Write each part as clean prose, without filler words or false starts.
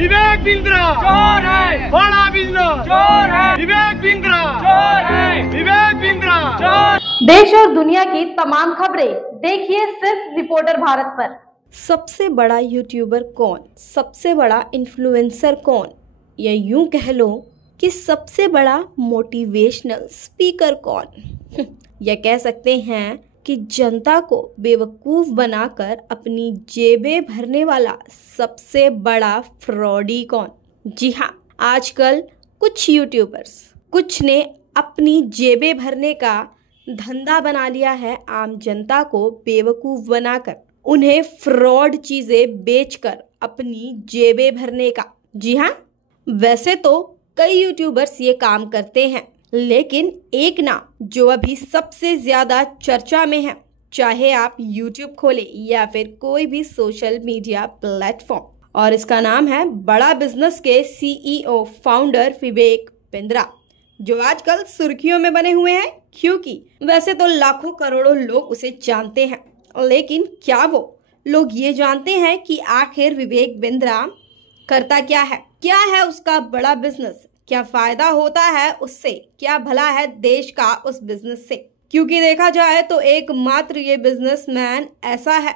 विवेक बिंद्रा चोर है, बड़ा बिजनेस चोर है, विवेक बिंद्रा चोर है, विवेक बिंद्रा चोर। देश और दुनिया की तमाम खबरें देखिए सिर्फ रिपोर्टर भारत पर। सबसे बड़ा यूट्यूबर कौन, सबसे बड़ा इन्फ्लुएंसर कौन, या यूं कह लो कि सबसे बड़ा मोटिवेशनल स्पीकर कौन या कह सकते हैं कि जनता को बेवकूफ़ बनाकर अपनी जेबें भरने वाला सबसे बड़ा फ्रॉडी कौन। जी हाँ, आजकल कुछ यूट्यूबर्स कुछ ने अपनी जेबें भरने का धंधा बना लिया है, आम जनता को बेवकूफ़ बनाकर उन्हें फ्रॉड चीज़ें बेचकर अपनी जेबें भरने का। जी हाँ, वैसे तो कई यूट्यूबर्स ये काम करते हैं, लेकिन एक ना जो अभी सबसे ज़्यादा चर्चा में है, चाहे आप यूट्यूब खोलें या फिर कोई भी सोशल मीडिया प्लेटफॉर्म, और इसका नाम है बड़ा बिजनेस के CEO फाउंडर विवेक बिंद्रा, जो आजकल सुर्खियों में बने हुए हैं। क्योंकि वैसे तो लाखों करोड़ों लोग उसे जानते हैं, लेकिन क्या वो लोग ये जानते हैं कि आखिर विवेक बिंद्रा करता क्या है उसका बड़ा बिजनेस, क्या फायदा होता है उससे, क्या भला है देश का उस बिजनेस से। क्योंकि देखा जाए तो एकमात्र ये बिजनेसमैन ऐसा है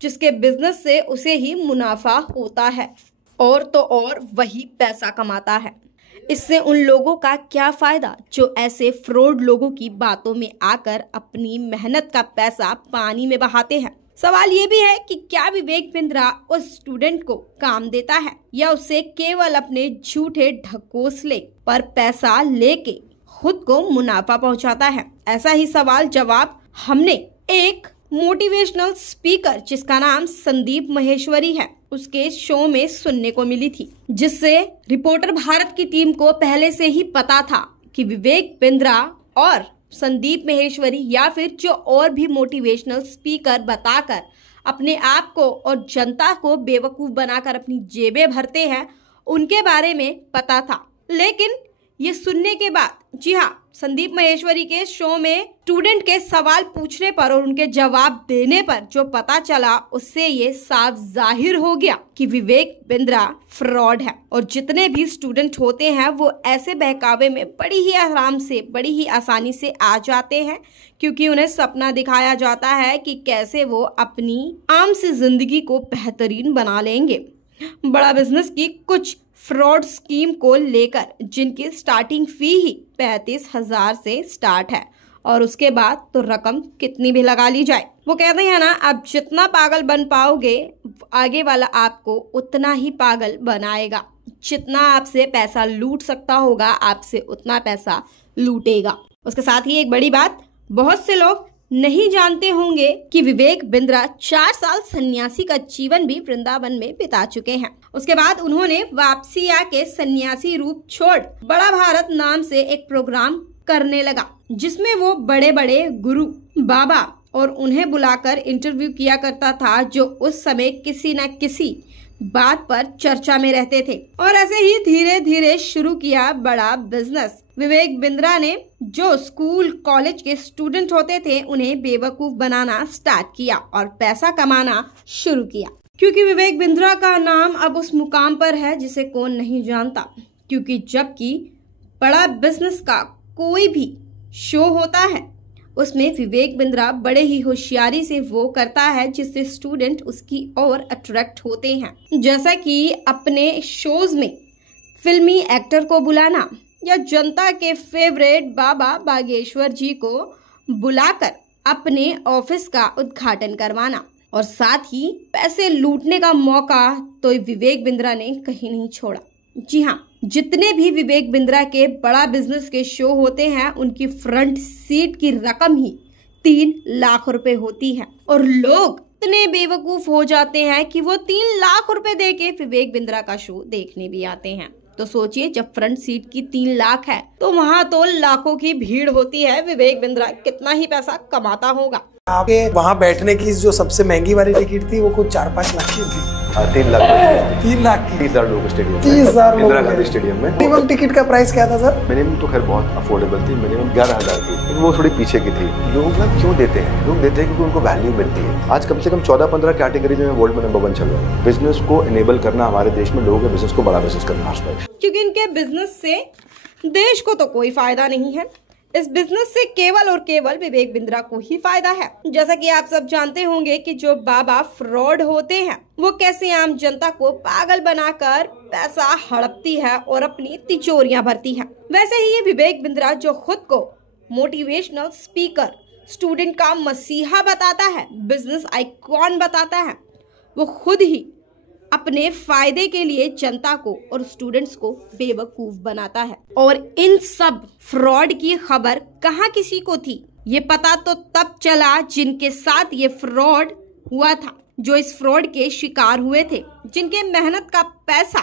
जिसके बिजनेस से उसे ही मुनाफा होता है, और तो और वही पैसा कमाता है। इससे उन लोगों का क्या फायदा जो ऐसे फ्रॉड लोगों की बातों में आकर अपनी मेहनत का पैसा पानी में बहाते हैं। सवाल ये भी है कि क्या विवेक बिंद्रा उस स्टूडेंट को काम देता है या उसे केवल अपने झूठे ढकोसले पर पैसा लेके खुद को मुनाफा पहुंचाता है। ऐसा ही सवाल जवाब हमने एक मोटिवेशनल स्पीकर जिसका नाम संदीप माहेश्वरी है उसके शो में सुनने को मिली थी, जिससे रिपोर्टर भारत की टीम को पहले से ही पता था कि विवेक बिंद्रा और संदीप माहेश्वरी या फिर जो और भी मोटिवेशनल स्पीकर बताकर अपने आप को और जनता को बेवकूफ़ बनाकर अपनी जेबें भरते हैं, उनके बारे में पता था। लेकिन ये सुनने के बाद, जी हाँ, संदीप माहेश्वरी के शो में स्टूडेंट के सवाल पूछने पर और उनके जवाब देने पर जो पता चला, उससे ये साफ जाहिर हो गया कि विवेक बिंद्रा फ्रॉड है। और जितने भी स्टूडेंट होते हैं वो ऐसे बहकावे में बड़ी ही आराम से, बड़ी ही आसानी से आ जाते हैं, क्योंकि उन्हें सपना दिखाया जाता है कि कैसे वो अपनी आम सी जिंदगी को बेहतरीन बना लेंगे। बड़ा बिजनेस की कुछ फ्रॉड स्कीम को लेकर जिनकी स्टार्टिंग फी ही 35,000 से स्टार्ट है, और उसके बाद तो रकम कितनी भी लगा ली जाए। वो कहते हैं ना, आप जितना पागल बन पाओगे आगे वाला आपको उतना ही पागल बनाएगा। जितना आपसे पैसा लूट सकता होगा आपसे उतना पैसा लूटेगा। उसके साथ ही एक बड़ी बात, बहुत से लोग नहीं जानते होंगे कि विवेक बिंद्रा 4 साल सन्यासी का जीवन भी वृंदावन में बिता चुके हैं। उसके बाद उन्होंने वापसी आके सन्यासी रूप छोड़ बड़ा भारत नाम से एक प्रोग्राम करने लगा, जिसमें वो बड़े बड़े गुरु बाबा और उन्हें बुलाकर इंटरव्यू किया करता था, जो उस समय किसी न किसी बात पर चर्चा में रहते थे। और ऐसे ही धीरे धीरे शुरू किया बड़ा बिजनेस। विवेक बिंद्रा ने जो स्कूल कॉलेज के स्टूडेंट होते थे उन्हें बेवकूफ बनाना स्टार्ट किया और पैसा कमाना शुरू किया। क्योंकि विवेक बिंद्रा का नाम अब उस मुकाम पर है जिसे कौन नहीं जानता। क्योंकि जबकि बड़ा बिजनेस का कोई भी शो होता है उसमें विवेक बिंद्रा बड़े ही होशियारी से वो करता है जिससे स्टूडेंट उसकी ओर अट्रैक्ट होते हैं। जैसा कि अपने शोज में फिल्मी एक्टर को बुलाना या जनता के फेवरेट बाबा बागेश्वर जी को बुलाकर अपने ऑफिस का उद्घाटन करवाना, और साथ ही पैसे लूटने का मौका तो विवेक बिंद्रा ने कहीं नहीं छोड़ा। जी हाँ, जितने भी विवेक बिंद्रा के बड़ा बिजनेस के शो होते हैं उनकी फ्रंट सीट की रकम ही 3 लाख रुपए होती है, और लोग इतने बेवकूफ हो जाते हैं कि वो 3 लाख रुपए देके विवेक बिंद्रा का शो देखने भी आते हैं। तो सोचिए, जब फ्रंट सीट की 3 लाख है तो वहाँ तो लाखों की भीड़ होती है। विवेक बिंद्रा कितना ही पैसा कमाता होगा। आपके वहाँ बैठने की जो सबसे महंगी वाली टिकट थी वो कुछ 4-5 लाख की थी। 3 लाख 3 लाख की 30,000 लोगों के स्टेडियम 30,000 इंदिरा गांधी स्टेडियम में। मिनिमम टिकट का प्राइस क्या था सर? मिनिमम तो खैर बहुत अफोर्डेबल थी, मिनिमम 11,000 थी, लेकिन वो थोड़ी पीछे की थी। लोग ना क्यों देते हैं? लोग देते हैं क्योंकि उनको वैल्यू मिलती है। आज कम से कम 14-15 कैटेगरीज में वर्ल्ड में नंबर 1 चल रहा है। बिजनेस को इनेबल करना हमारे देश में, लोगों के बिजनेस को बड़ा बिजनेस करना, क्योंकि इनके बिजनेस से देश को तो कोई फायदा नहीं है। इस बिजनेस से केवल और केवल विवेक बिंद्रा को ही फायदा है। जैसा कि आप सब जानते होंगे कि जो बाबा फ्रॉड होते हैं वो कैसे आम जनता को पागल बनाकर पैसा हड़पती है और अपनी तिजोरियां भरती है। वैसे ही ये विवेक बिंद्रा जो खुद को मोटिवेशनल स्पीकर, स्टूडेंट का मसीहा बताता है, बिजनेस आइकॉन बताता है, वो खुद ही अपने फायदे के लिए जनता को और स्टूडेंट्स को बेवकूफ बनाता है। और इन सब फ्रॉड की खबर कहाँ किसी को थी? ये पता तो तब चला जिनके साथ ये फ्रॉड हुआ था, जो इस फ्रॉड के शिकार हुए थे, जिनके मेहनत का पैसा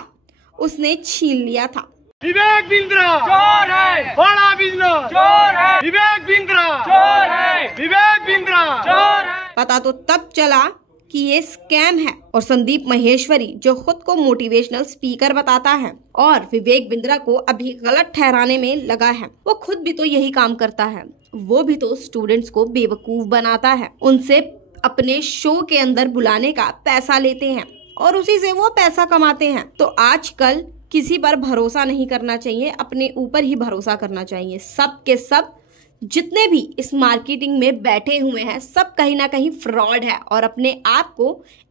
उसने छीन लिया था। विवेक बिंद्रा चोर है, बड़ा बिजनेस चोर है, विवेक बिंद्रा चोर है, विवेक बिंद्रा चोर है। पता तो तब चला कि ये स्कैम है। और संदीप महेश्वरी जो खुद को मोटिवेशनल स्पीकर बताता है और विवेक बिंद्रा को अभी गलत ठहराने में लगा है, वो खुद भी तो यही काम करता है। वो भी तो स्टूडेंट्स को बेवकूफ बनाता है, उनसे अपने शो के अंदर बुलाने का पैसा लेते हैं और उसी से वो पैसा कमाते हैं। तो आजकल किसी पर भरोसा नहीं करना चाहिए, अपने ऊपर ही भरोसा करना चाहिए। सब के सब जितने भी इस मार्केटिंग में बैठे हुए हैं सब कहीं ना कहीं फ्रॉड है और अपने आप को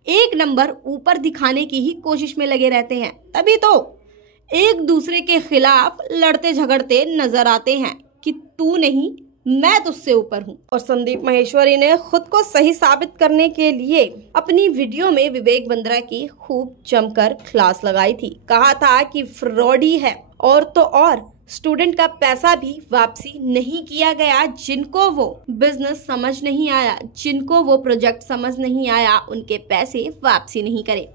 एक नंबर ऊपर दिखाने की ही कोशिश में लगे रहते हैं। तभी तो एक दूसरे के खिलाफ लड़ते झगड़ते नजर आते हैं कि तू नहीं मैं तुझसे ऊपर हूँ। और संदीप महेश्वरी ने खुद को सही साबित करने के लिए अपनी वीडियो में विवेक बिंद्रा की खूब जमकर क्लास लगाई थी। कहा था कि फ्रॉडी है और तो और स्टूडेंट का पैसा भी वापसी नहीं किया गया। जिनको वो बिजनेस समझ नहीं आया, जिनको वो प्रोजेक्ट समझ नहीं आया, उनके पैसे वापसी नहीं करे।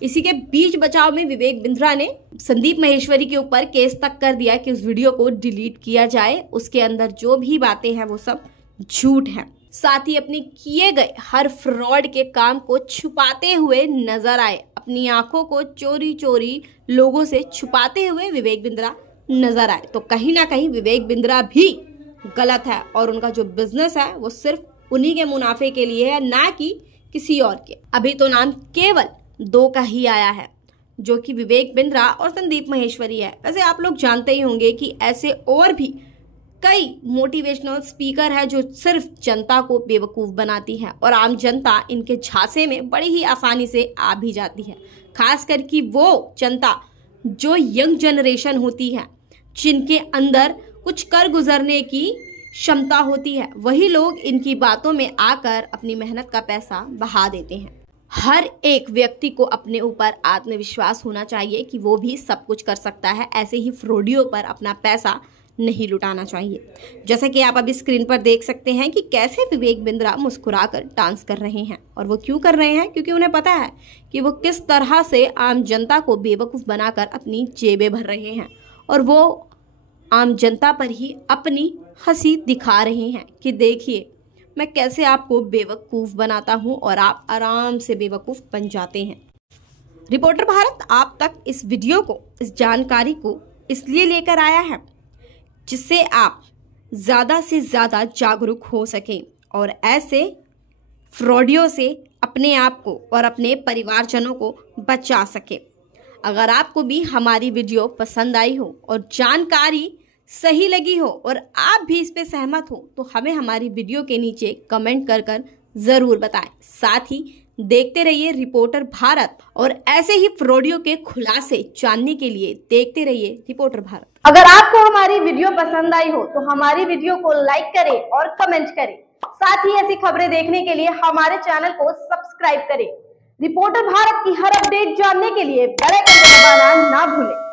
इसी के बीच बचाव में विवेक बिंद्रा ने संदीप महेश्वरी के ऊपर केस तक कर दिया कि उस वीडियो को डिलीट किया जाए। उसके अंदर जो भी बातें हैं वो सब झूठ है। साथ ही अपने किए गए हर फ्रॉड के काम को छुपाते हुए नजर आए, अपनी आंखों को चोरी चोरी लोगों से छुपाते हुए विवेक बिंद्रा नजर आए। तो कहीं ना कहीं विवेक बिंद्रा भी गलत है और उनका जो बिजनेस है वो सिर्फ उन्हीं के मुनाफे के लिए है, ना कि किसी और के। अभी तो नाम केवल 2 का ही आया है, जो कि विवेक बिंद्रा और संदीप महेश्वरी है। वैसे आप लोग जानते ही होंगे कि ऐसे और भी कई मोटिवेशनल स्पीकर है जो सिर्फ जनता को बेवकूफ बनाती है और आम जनता इनके झांसे में बड़ी ही आसानी से आ भी जाती है। खास करके वो जनता जो यंग जनरेशन होती है, जिनके अंदर कुछ कर गुजरने की क्षमता होती है, वही लोग इनकी बातों में आकर अपनी मेहनत का पैसा बहा देते हैं। हर एक व्यक्ति को अपने ऊपर आत्मविश्वास होना चाहिए कि वो भी सब कुछ कर सकता है। ऐसे ही फ्रॉडियों पर अपना पैसा नहीं लुटाना चाहिए। जैसा कि आप अभी स्क्रीन पर देख सकते हैं कि कैसे विवेक बिंद्रा मुस्कुराकर डांस कर रहे हैं। और वो क्यों कर रहे हैं? क्योंकि उन्हें पता है कि वो किस तरह से आम जनता को बेवकूफ़ बनाकर अपनी जेबें भर रहे हैं और वो आम जनता पर ही अपनी हंसी दिखा रहे हैं कि देखिए मैं कैसे आपको बेवकूफ़ बनाता हूं और आप आराम से बेवकूफ़ बन जाते हैं। रिपोर्टर भारत आप तक इस वीडियो को, इस जानकारी को इसलिए लेकर आया है जिससे आप ज़्यादा से ज़्यादा जागरूक हो सकें और ऐसे फ्रॉडियों से अपने आप को और अपने परिवारजनों को बचा सकें। अगर आपको भी हमारी वीडियो पसंद आई हो और जानकारी सही लगी हो और आप भी इस पे सहमत हो तो हमें हमारी वीडियो के नीचे कमेंट कर ज़रूर बताएं। साथ ही देखते रहिए रिपोर्टर भारत और ऐसे ही फ्रॉडियों के खुलासे जानने के लिए देखते रहिए रिपोर्टर भारत। अगर आपको हमारी वीडियो पसंद आई हो तो हमारी वीडियो को लाइक करें और कमेंट करें। साथ ही ऐसी खबरें देखने के लिए हमारे चैनल को सब्सक्राइब करें। रिपोर्टर भारत की हर अपडेट जानने के लिए बेल आइकन दबाना ना भूलें।